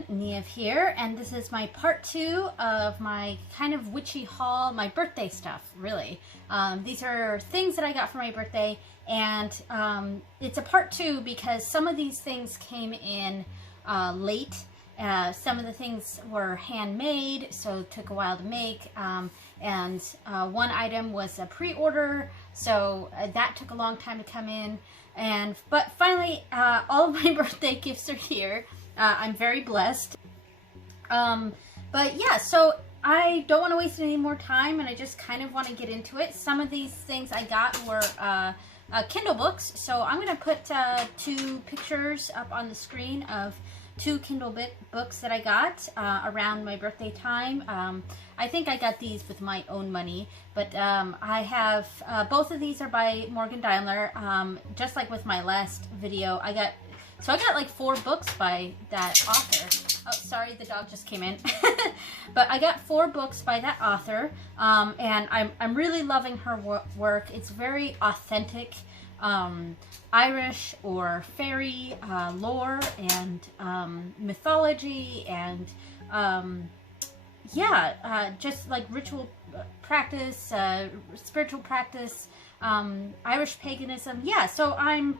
everyone, Neve here, and this is my part 2 of my kind of witchy haul, my birthday stuff, really. These are things that I got for my birthday, and it's a part 2 because some of these things came in late. Some of the things were handmade, so it took a while to make, and one item was a pre-order, so that took a long time to come in. But finally, all of my birthday gifts are here. I'm very blessed. But yeah, so I don't want to waste any more time, and I just kind of want to get into it. Some of these things I got were Kindle Books, so I'm going to put 2 pictures up on the screen of 2 Kindle books that I got around my birthday time. I think I got these with my own money, but I have, both of these are by Morgan Daimler. Just like with my last video, I got like 4 books by that author. Oh, sorry, the dog just came in. But I got 4 books by that author, and I'm really loving her work. It's very authentic Irish or fairy lore and mythology and just like ritual practice, spiritual practice, Irish paganism. Yeah, so I'm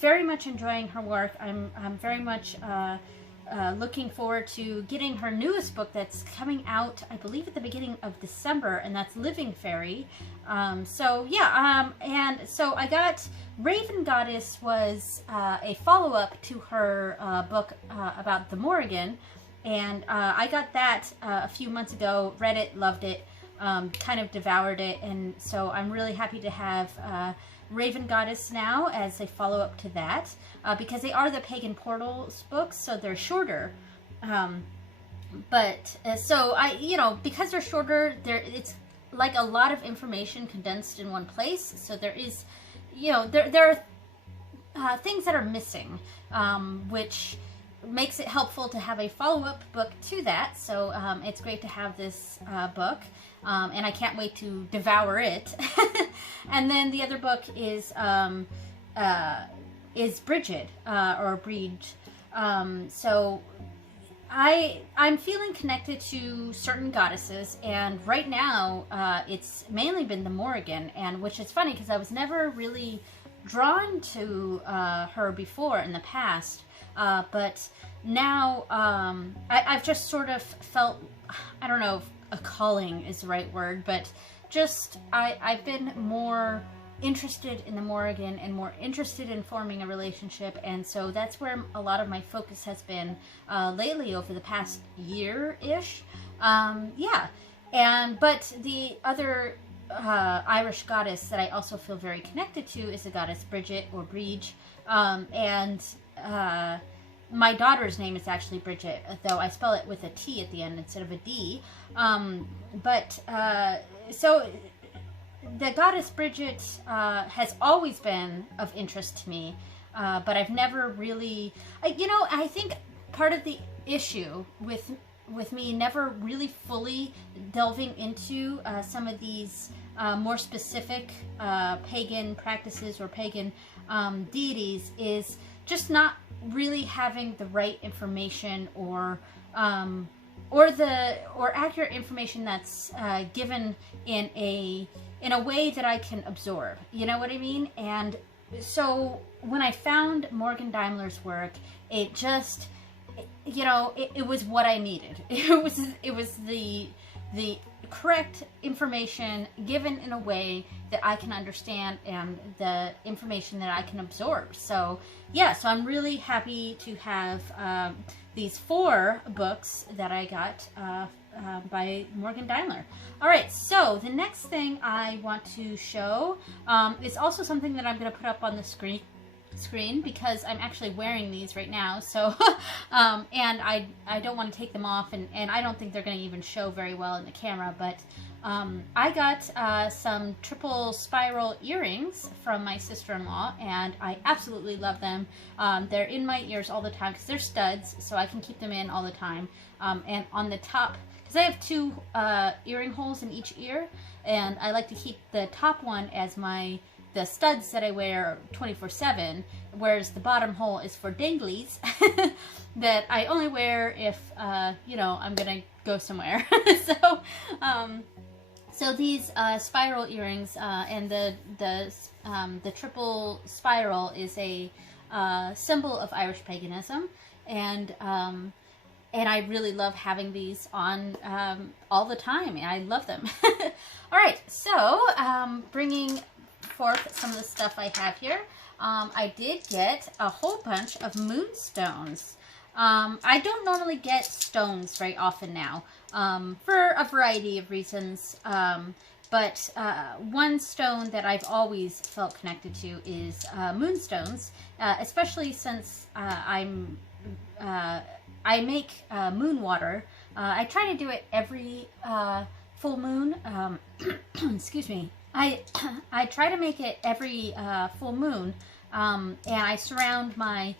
very much enjoying her work. I'm very much looking forward to getting her newest book that's coming out, I believe, at the beginning of December, and that's Living Fairy. And so I got Raven Goddess was a follow-up to her book about the Morrigan, and I got that a few months ago, read it, loved it, kind of devoured it, and so I'm really happy to have Raven Goddess now as a follow-up to that, because they are the Pagan Portals books, so they're shorter. Because they're shorter, it's like a lot of information condensed in one place, so there is, there are things that are missing, which makes it helpful to have a follow-up book to that. So it's great to have this book, and I can't wait to devour it. And then the other book is Bridget, or Breed. So I'm feeling connected to certain goddesses, and right now it's mainly been the Morrigan, and which is funny because I was never really drawn to her before in the past, but now I've just sort of felt, I don't know if a calling is the right word, but just I've been more interested in the Morrigan and more interested in forming a relationship, and so that's where a lot of my focus has been lately over the past year-ish. But the other Irish goddess that I also feel very connected to is the goddess Bridget, or Breege, and my daughter's name is actually Bridget, though I spell it with a T at the end instead of a D. So the goddess Bridget has always been of interest to me, but I've never really, I think part of the issue with me never really fully delving into some of these more specific pagan practices or pagan deities is just not really having the right information or accurate information that's given in a way that I can absorb. You know what I mean? And so when I found Morgan Daimler's work, it just, it was what I needed. It was the correct information given in a way that I can understand, and the information that I can absorb. So yeah, so I'm really happy to have these 4 books that I got by Morgan Daimler. Alright, so the next thing I want to show is also something that I'm going to put up on the screen because I'm actually wearing these right now, so and I don't want to take them off, and I don't think they're going to even show very well in the camera, but I got some triple spiral earrings from my sister-in-law, and I absolutely love them. They're in my ears all the time because they're studs, so I can keep them in all the time. And on the top, because I have 2 earring holes in each ear, and I like to keep the top one as my the studs that I wear 24/7, whereas the bottom hole is for danglies that I only wear if, you know, I'm gonna go somewhere. So these spiral earrings and the triple spiral is a symbol of Irish paganism, and I really love having these on all the time. I love them. All right, so bringing forth some of the stuff I have here, I did get a whole bunch of moonstones. I don't normally get stones very often now, for a variety of reasons, but one stone that I've always felt connected to is moonstones, especially since I make moon water. I try to do it every full moon. Excuse me. I try to make it every full moon, and I surround my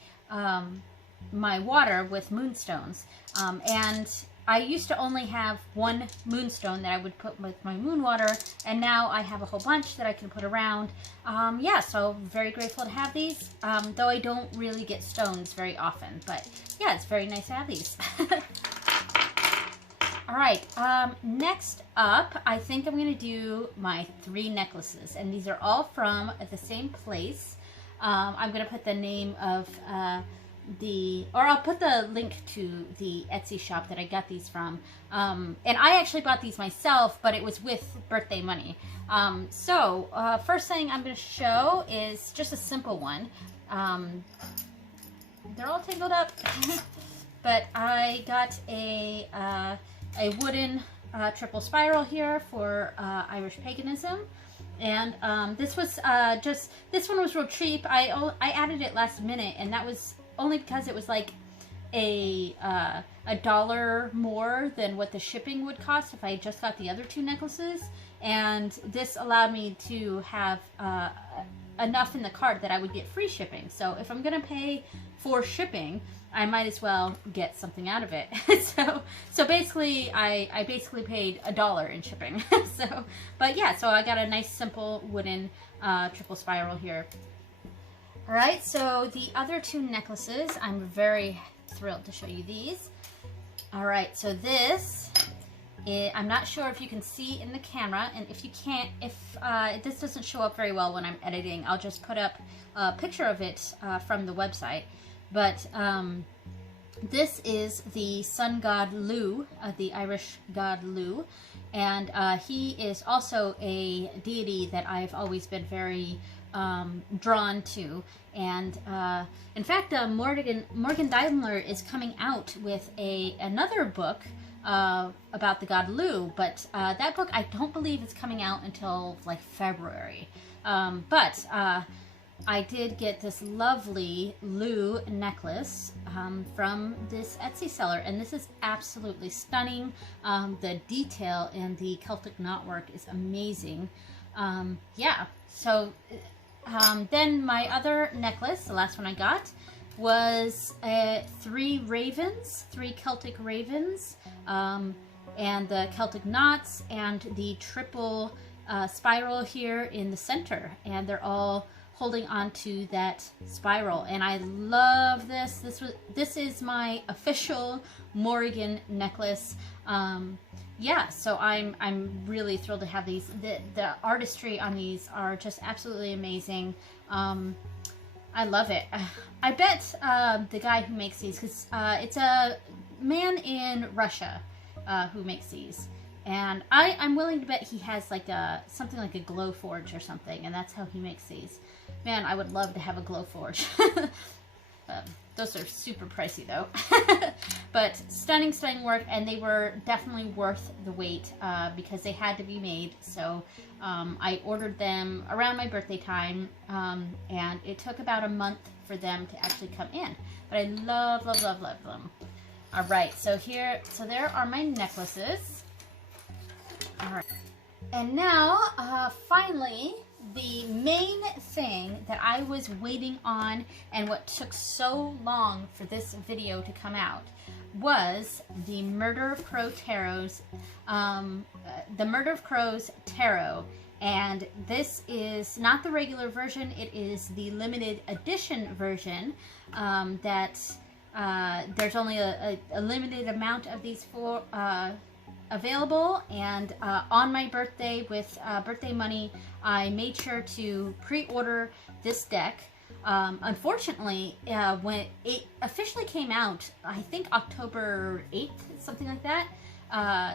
my water with moonstones. And I used to only have one moonstone that I would put with my moon water, and now I have a whole bunch that I can put around. Yeah, so very grateful to have these, though I don't really get stones very often, but yeah, it's very nice to have these. All right, next up, I think I'm going to do my 3 necklaces, and these are all from the same place. I'm going to put the name of or I'll put the link to the Etsy shop that I got these from. And I actually bought these myself, but it was with birthday money. So first thing I'm going to show is just a simple one. They're all tangled up, but I got a wooden triple spiral here for Irish paganism. And this was this one was real cheap. I added it last minute, and that was only because it was like a $1 more than what the shipping would cost if I just got the other 2 necklaces. And this allowed me to have enough in the cart that I would get free shipping. So if I'm gonna pay for shipping, I might as well get something out of it. so basically, I basically paid $1 in shipping. But yeah, so I got a nice simple wooden triple spiral here. All right, so the other 2 necklaces, I'm very thrilled to show you these. All right, so this, I'm not sure if you can see in the camera, and if you can't, if this doesn't show up very well when I'm editing, I'll just put up a picture of it from the website. But this is the sun god Lu, the Irish god Lu, and he is also a deity that I've always been very drawn to. And in fact, Morgan Daimler is coming out with another book about the god Lu, but that book I don't believe is coming out until like February. But I did get this lovely Lu necklace from this Etsy seller, and this is absolutely stunning. The detail in the Celtic knotwork is amazing. Yeah, so then my other necklace, the last one I got, was 3 ravens, 3 Celtic ravens, and the Celtic knots, and the triple spiral here in the center, and they're all holding on to that spiral. And I love this. This is my official Morrigan necklace. Yeah, so I'm really thrilled to have these. The artistry on these are just absolutely amazing. I love it. I bet the guy who makes these, because it's a man in Russia who makes these, and I'm willing to bet he has like something like a glow forge or something, and that's how he makes these. Man, I would love to have a glow forge. Those are super pricey though. But stunning, stunning work, and they were definitely worth the wait because they had to be made. So I ordered them around my birthday time, and it took about a month for them to actually come in. But I love, love, love, love them. All right, so there are my necklaces. All right, and now finally, the main thing that I was waiting on and what took so long for this video to come out was the Murder of Crow Tarot's, the Murder of Crows Tarot And this is not the regular version, it is the limited edition version that there's only a limited amount of these available. And on my birthday, with birthday money, I made sure to pre-order this deck. Unfortunately, when it officially came out, I think October 8th, something like that.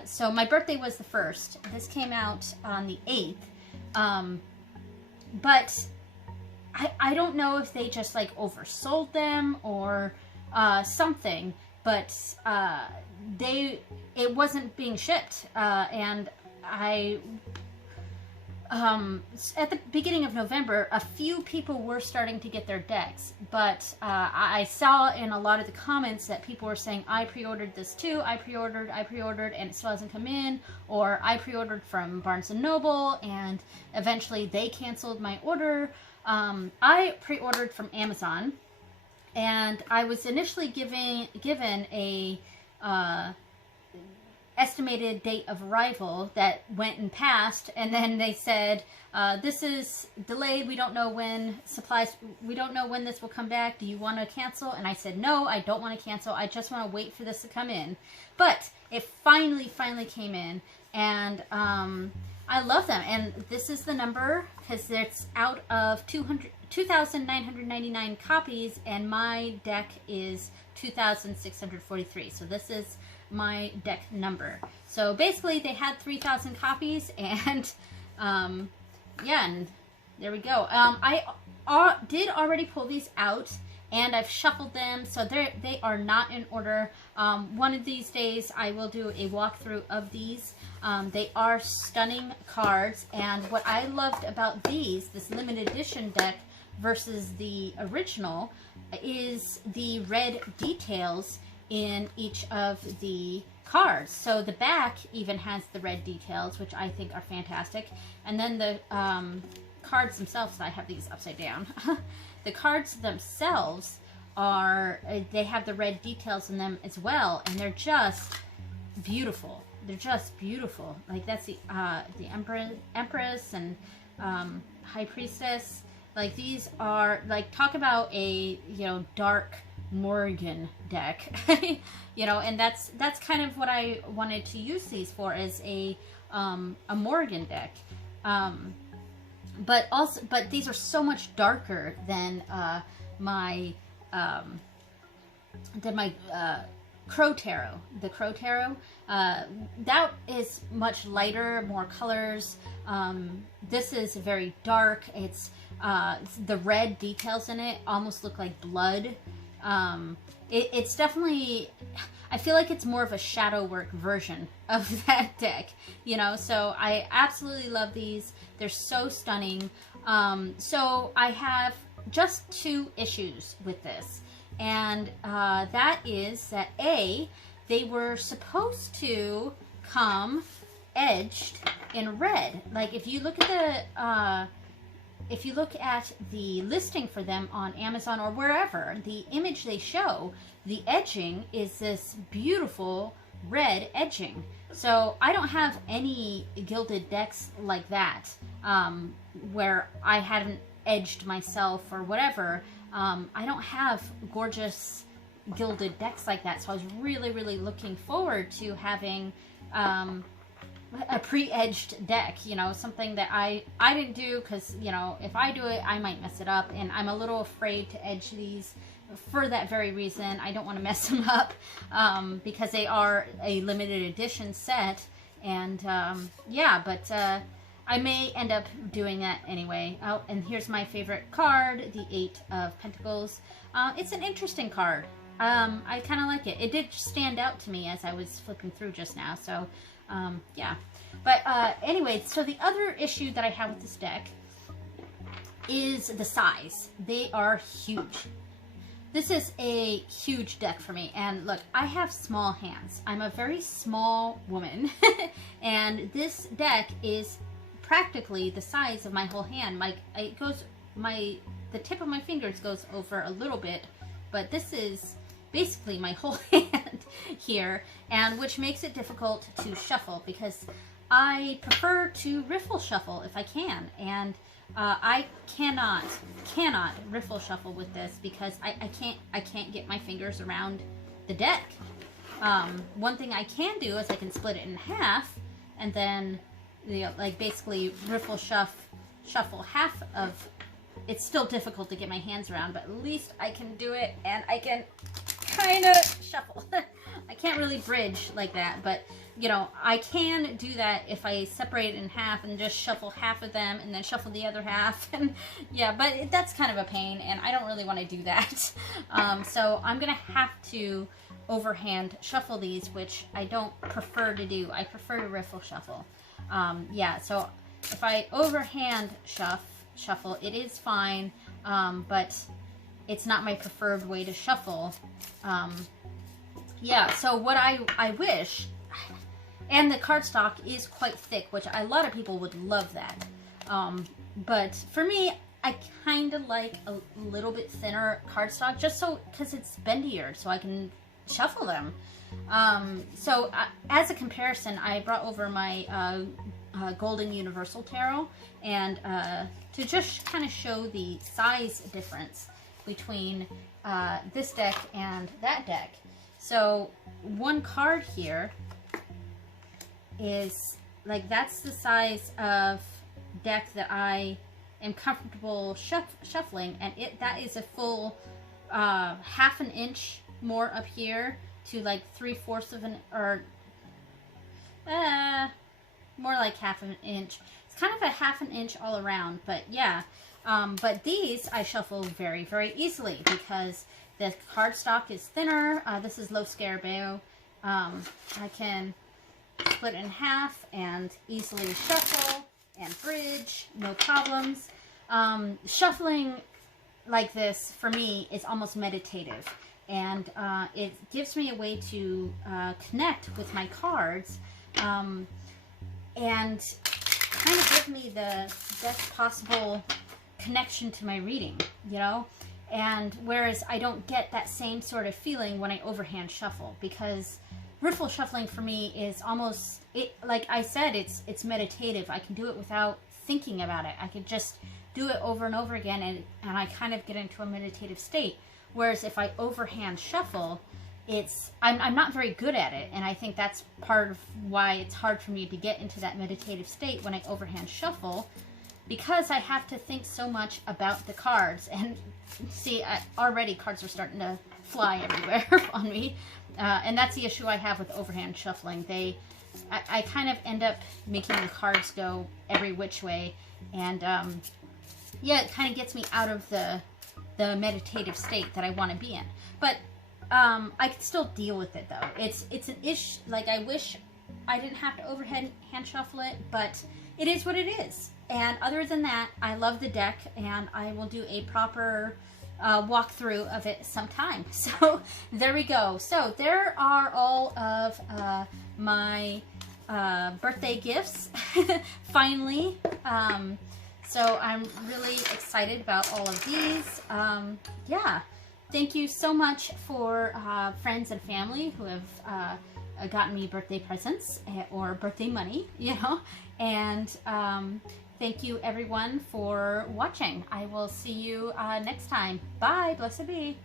So my birthday was the 1st. This came out on the 8th. But I don't know if they just like oversold them or something, but it wasn't being shipped. And at the beginning of November, a few people were starting to get their decks, but I saw in a lot of the comments that people were saying, I pre-ordered this too, I pre-ordered, and it still hasn't come in, or I pre-ordered from Barnes & Noble, and eventually they canceled my order. I pre-ordered from Amazon, and I was initially given a estimated date of arrival that went and passed, and then they said, this is delayed, we don't know when this will come back, do you want to cancel? And I said, no, I don't want to cancel, I just want to wait for this to come in. But it finally came in, and I love them. And this is the number, because it's out of 2,999 copies, and my deck is 2,643. So this is my deck number. So basically they had 3,000 copies, and yeah, and there we go. I did already pull these out, and I've shuffled them, so they are not in order. One of these days I will do a walkthrough of these. They are stunning cards, and what I loved about this limited edition deck versus the original, is the red details in each of the cards. So the back even has the red details, which I think are fantastic. And then the cards themselves, I have these upside down. The cards themselves they have the red details in them as well, and they're just beautiful. They're just beautiful. Like that's the Empress and High Priestess. Like these are, like, talk about a, dark Morgan deck, and that's kind of what I wanted to use these for, as a Morgan deck. But these are so much darker than my Crow Tarot. The Crow Tarot, that is much lighter, more colors. This is very dark. It's the red details in it almost look like blood. It's definitely, I feel like it's more of a shadow work version of that deck, so I absolutely love these. They're so stunning. So I have just 2 issues with this, and that is that they were supposed to come edged in red. Like if you look at the listing for them on Amazon or wherever, the image they show, the edging is this beautiful red edging. So I don't have any gilded decks like that, where I haven't edged myself or whatever. I don't have gorgeous gilded decks like that, so I was really looking forward to having a pre-edged deck, something that I didn't do, because if I do it I might mess it up, and I'm a little afraid to edge these for that very reason. I don't want to mess them up, because they are a limited edition set, and yeah, but I may end up doing that anyway. Oh, and here's my favorite card, the 8 of Pentacles. It's an interesting card. I kind of like it. It did stand out to me as I was flipping through just now, so yeah. But anyway, so the other issue that I have with this deck is the size. They are huge. This is a huge deck for me, and look, I have small hands. I'm a very small woman, and this deck is practically the size of my whole hand. The tip of my fingers goes over a little bit, but this is basically my whole hand here, and which makes it difficult to shuffle, because I prefer to riffle shuffle if I can, and I cannot riffle shuffle with this because I can't get my fingers around the deck. One thing I can do is I can split it in half, and then like basically riffle shuffle half of. It's still difficult to get my hands around, but at least I can do it, and I can kind of shuffle. I can't really bridge like that, but you know, I can do that if I separate it in half and just shuffle half of them and then shuffle the other half. And yeah, but that's kind of a pain, and I don't really want to do that. So I'm gonna have to overhand shuffle these, which I don't prefer to do. I prefer to riffle shuffle. Yeah, so if I overhand shuffle, it is fine, but it's not my preferred way to shuffle. Yeah, so what I wish, and the cardstock is quite thick, which a lot of people would love that. But for me, I kind of like a little bit thinner cardstock, just so, because it's bendier, so I can shuffle them. So as a comparison, I brought over my Golden Universal Tarot, and to just kind of show the size difference between this deck and that deck. So one card here is like, that's the size of deck that I am comfortable shuffling, and that is a full half an inch more up here to like 3/4 of an, or more like half an inch. It's kind of a half an inch all around, but yeah. But these I shuffle very, very easily because the cardstock is thinner. This is Lo Scarabeo. I can split it in half and easily shuffle and bridge, no problems. Shuffling like this, for me, is almost meditative. And it gives me a way to connect with my cards and kind of give me the best possible connection to my reading, you know? And whereas I don't get that same sort of feeling when I overhand shuffle, because riffle shuffling for me is almost, like I said, it's meditative. I can do it without thinking about it. I could just do it over and over again, and I kind of get into a meditative state. Whereas if I overhand shuffle, I'm not very good at it, and I think that's part of why it's hard for me to get into that meditative state when I overhand shuffle, because I have to think so much about the cards. And see, already cards are starting to fly everywhere on me, and that's the issue I have with overhand shuffling. I kind of end up making the cards go every which way, and yeah, it kind of gets me out of the meditative state that I want to be in. But I can still deal with it, though. It's an issue. Like, I wish I didn't have to overhand shuffle it, but it is what it is. And other than that, I love the deck, and I will do a proper walkthrough of it sometime. So there we go. So there are all of my birthday gifts, finally. So I'm really excited about all of these. Yeah, thank you so much for friends and family who have gotten me birthday presents or birthday money, you know. And thank you everyone for watching. I will see you next time. Bye, blessed be.